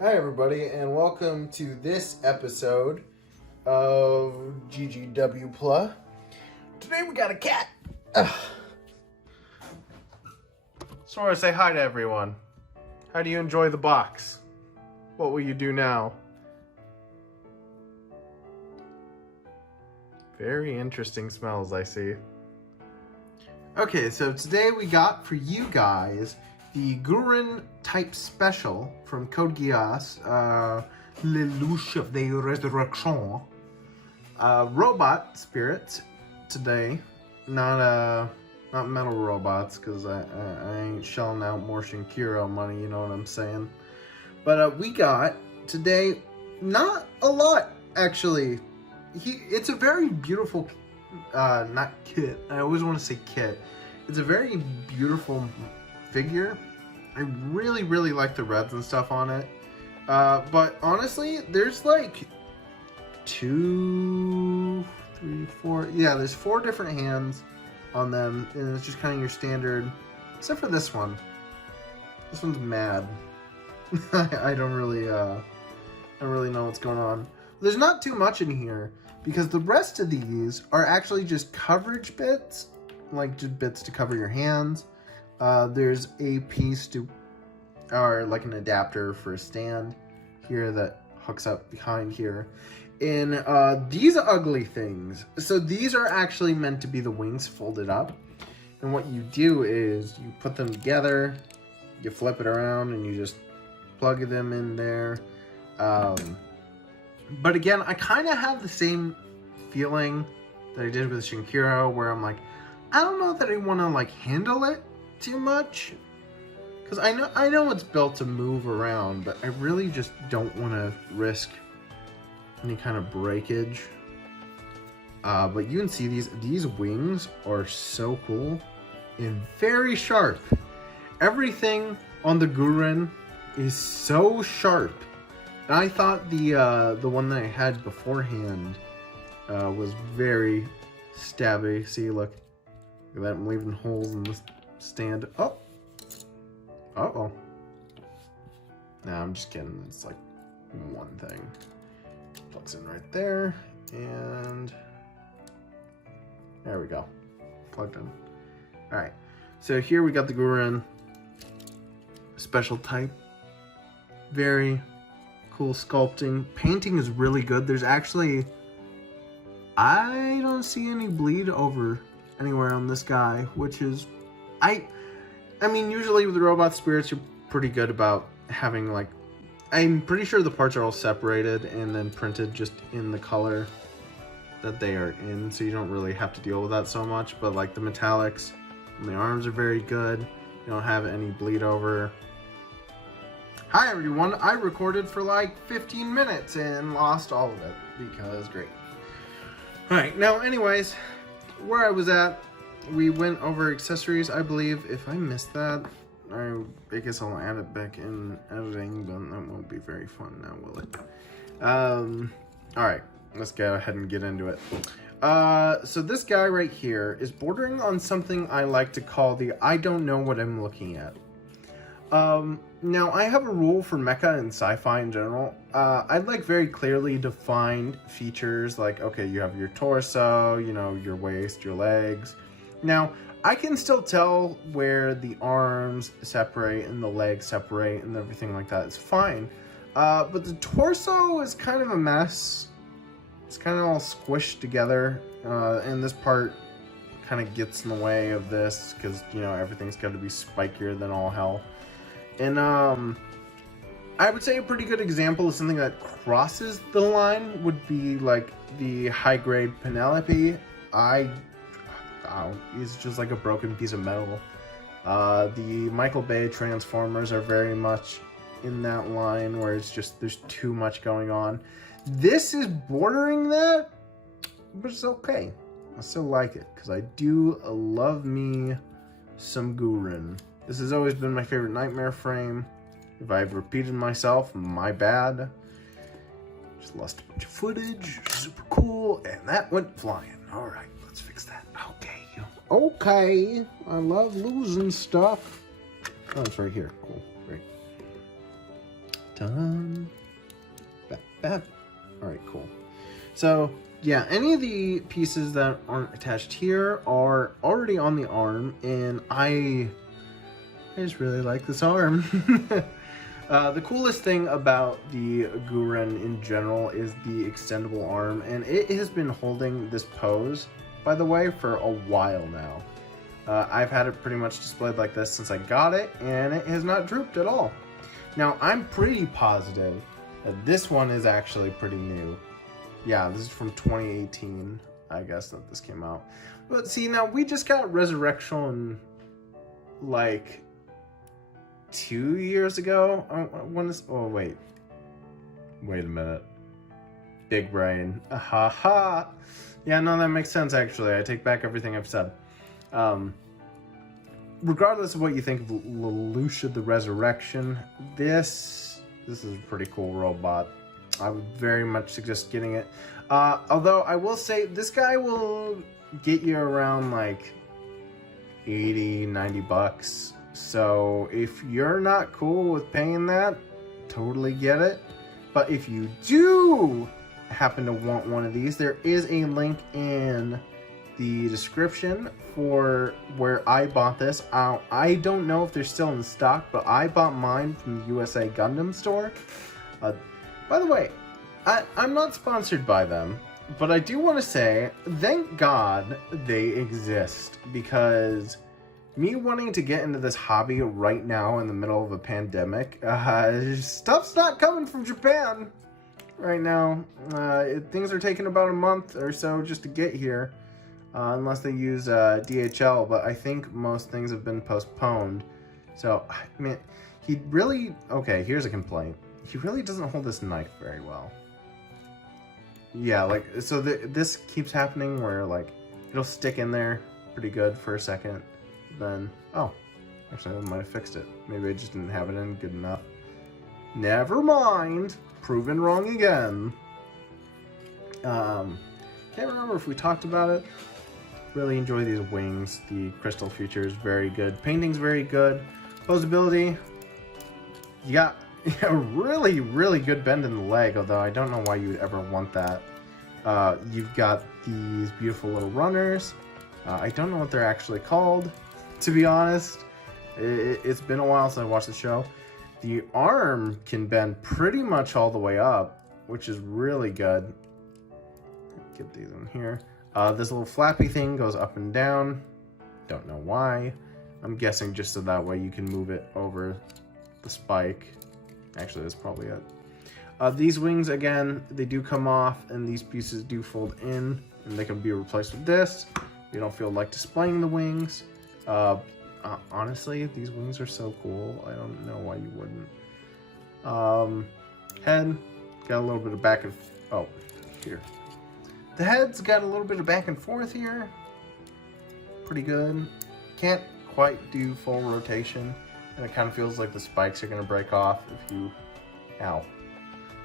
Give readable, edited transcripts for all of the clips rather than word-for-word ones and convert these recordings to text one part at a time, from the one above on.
Hi everybody, and welcome to this episode of GGW Plus. Today we got a cat. Sora, say hi to everyone. How do you enjoy the box? What will you do now? Very interesting smells I see. Okay, so today we got for you guys the Guren type special from Code Geass, Le Louche of the Resurrection. Robot spirits today, not metal robots, because I ain't shelling out more Shinkiro money, you know what I'm saying? But we got today, not a lot actually. It's a very beautiful, not kit, I always want to say kit. It's a very beautiful figure. I really like the reds and stuff on it. But honestly, there's like 2, 3, 4. Yeah, there's 4 different hands on them, and it's just kind of your standard, except for this one. This one's mad. I don't really know what's going on. There's not too much in here because the rest of these are actually just coverage bits, like just bits to cover your hands. There's a piece to, or like an adapter for a stand here that hooks up behind here. And these ugly things, so these are actually meant to be the wings folded up. And what you do is you put them together, you flip it around, and you just plug them in there. But again, I kind of have the same feeling that I did with Shinkiro, where I'm like, I don't know that I want to like handle it too much, because I know it's built to move around, but I really just don't want to risk any kind of breakage. But you can see these wings are so cool and very sharp. Everything on the Guren is so sharp. And I thought the one that I had beforehand was very stabby. See, look at that, I'm leaving holes in the stand. Oh. Uh-oh. Nah, I'm just kidding. It's like one thing. Plugs in right there. And there we go. Plugged in. Alright. So here we got the Guren special type. Very cool sculpting. Painting is really good. There's actually, I don't see any bleed over anywhere on this guy, which is, I mean, usually with the robot spirits, you're pretty good about having, like, I'm pretty sure the parts are all separated and then printed just in the color that they are in, so you don't really have to deal with that so much. But like the metallics and the arms are very good. You don't have any bleed over. Hi everyone, I recorded for like 15 minutes and lost all of it because great. Alright, now anyways, where I was at, we went over accessories, I believe. If I missed that, I guess I'll add it back in editing, but that won't be very fun now, will it? Alright, let's go ahead and get into it. So this guy right here is bordering on something I like to call the I don't know what I'm looking at. Now I have a rule for mecha and sci-fi in general. I'd like very clearly defined features, like, okay, you have your torso, you know, your waist, your legs. Now, I can still tell where the arms separate and the legs separate and everything like that. It's fine. But the torso is kind of a mess. It's kind of all squished together. And this part kind of gets in the way of this because, you know, everything's got to be spikier than all hell. And I would say a pretty good example of something that crosses the line would be like the high-grade Penelope. He's just like a broken piece of metal. The Michael Bay Transformers are very much in that line where it's just, there's too much going on. This is bordering that, but it's okay. I still like it, because I do love me some Guren. This has always been my favorite Nightmare frame. If I've repeated myself, my bad. Just lost a bunch of footage, super cool, and that went flying. Alright, let's fix that. Okay, I love losing stuff. Oh, it's right here. Cool, great. Dun. Bap, bap. All right, cool. So yeah, any of the pieces that aren't attached here are already on the arm, and I just really like this arm. The coolest thing about the Guren in general is the extendable arm, and it has been holding this pose, by the way, for a while now. I've had it pretty much displayed like this since I got it, and it has not drooped at all. Now, I'm pretty positive that this one is actually pretty new. Yeah, this is from 2018, I guess, that this came out. But see, now we just got Resurrection, like, 2 years ago. Oh, wait a minute. Big brain. Ha ha. Yeah, no, that makes sense, actually. I take back everything I've said. Regardless of what you think of Lelouch the Resurrection, this is a pretty cool robot. I would very much suggest getting it. Although I will say this guy will get you around like 80, 90 bucks. So if you're not cool with paying that, totally get it. But if you do happen to want one of these, there is a link in the description for where I bought this. I don't know if they're still in stock, but I bought mine from the USA Gundam Store. By the way, I'm not sponsored by them, but I do want to say thank God they exist, because me wanting to get into this hobby right now in the middle of a pandemic, stuff's not coming from Japan right now. Things are taking about a month or so just to get here. Unless they use DHL, but I think most things have been postponed. So, I mean, he really... Okay, here's a complaint. He really doesn't hold this knife very well. Yeah, like, so this keeps happening where, like, it'll stick in there pretty good for a second. Then, oh, actually, I might have fixed it. Maybe I just didn't have it in good enough. Never mind. Proven wrong again. Can't remember if we talked about it. Really enjoy these wings. The crystal feature is very good. Painting's very good. Posability, you got a really, really good bend in the leg, although I don't know why you would ever want that. You've got these beautiful little runners. I don't know what they're actually called, to be honest. It's been a while since I watched the show. The arm can bend pretty much all the way up, which is really good. Get these in here. This little flappy thing goes up and down. Don't know why. I'm guessing just so that way you can move it over the spike. Actually, that's probably it. These wings, again, they do come off, and these pieces do fold in, and they can be replaced with this. You don't feel like displaying the wings. Honestly, these wings are so cool. I don't know why you wouldn't. Head, got a little bit of back and... Oh, here. The head's got a little bit of back and forth here. Pretty good. Can't quite do full rotation. And it kind of feels like the spikes are going to break off if you... Ow.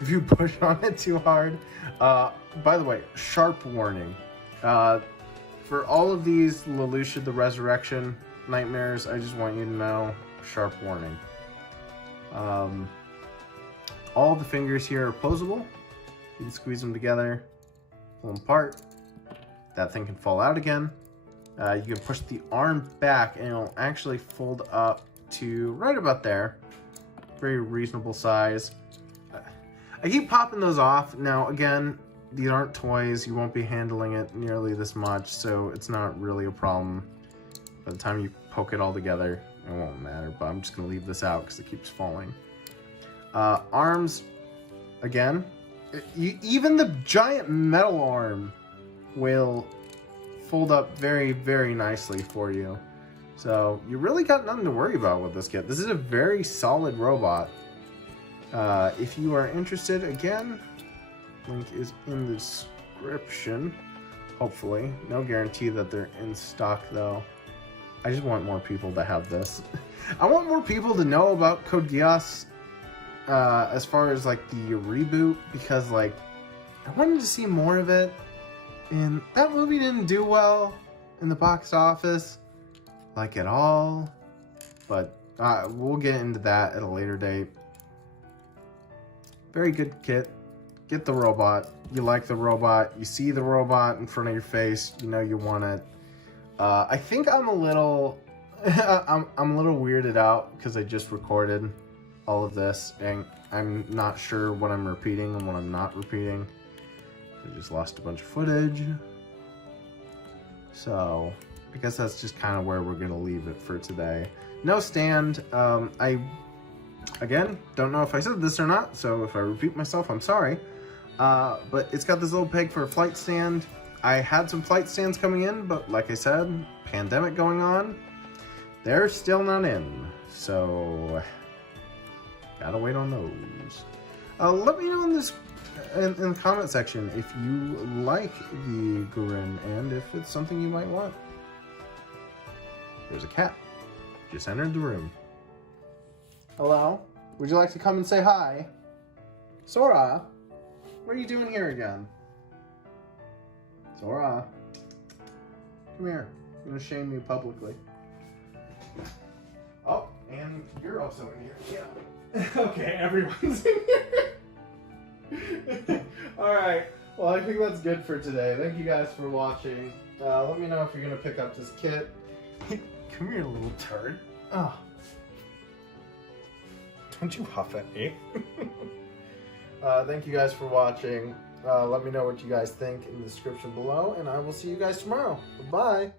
If you push on it too hard. By the way, sharp warning. For all of these Lelouch the Resurrection nightmares, I just want you to know, sharp warning. All the fingers here are posable. You can squeeze them together. Pull them apart. That thing can fall out again. You can push the arm back and it'll actually fold up to right about there. Very reasonable size. I keep popping those off. Now again, these aren't toys. You won't be handling it nearly this much, so it's not really a problem. By the time you poke it all together, it won't matter, but I'm just gonna leave this out because it keeps falling. Arms, again, even the giant metal arm will fold up very, very nicely for you. So you really got nothing to worry about with this kit. This is a very solid robot. If you are interested, again, link is in the description. Hopefully. No guarantee that they're in stock though. I just want more people to have this. I want more people to know about Code Geass as far as like the reboot, because like I wanted to see more of it, and that movie didn't do well in the box office like at all, but we'll get into that at a later date. Very good kit. Get the robot. You like the robot. You see the robot in front of your face. You know you want it. I think I'm a little... I'm a little weirded out because I just recorded all of this and I'm not sure what I'm repeating and what I'm not repeating. I just lost a bunch of footage. So I guess that's just kind of where we're going to leave it for today. No stand. I, again, don't know if I said this or not, so if I repeat myself, I'm sorry. But it's got this little peg for a flight stand. I had some flight stands coming in, but like I said, pandemic going on. They're still not in, so gotta wait on those. Let me know in the comment section if you like the Guren and if it's something you might want. There's a cat. Just entered the room. Hello? Would you like to come and say hi? Sora, what are you doing here again? Sora, come here. I'm gonna shame you publicly. Oh, and you're also in here. Yeah. Okay, everyone's in here. Alright, well I think that's good for today. Thank you guys for watching. Let me know if you're gonna pick up this kit. Come here, little turd. Oh. Don't you huff at me. Thank you guys for watching. Let me know what you guys think in the description below, and I will see you guys tomorrow. Bye-bye.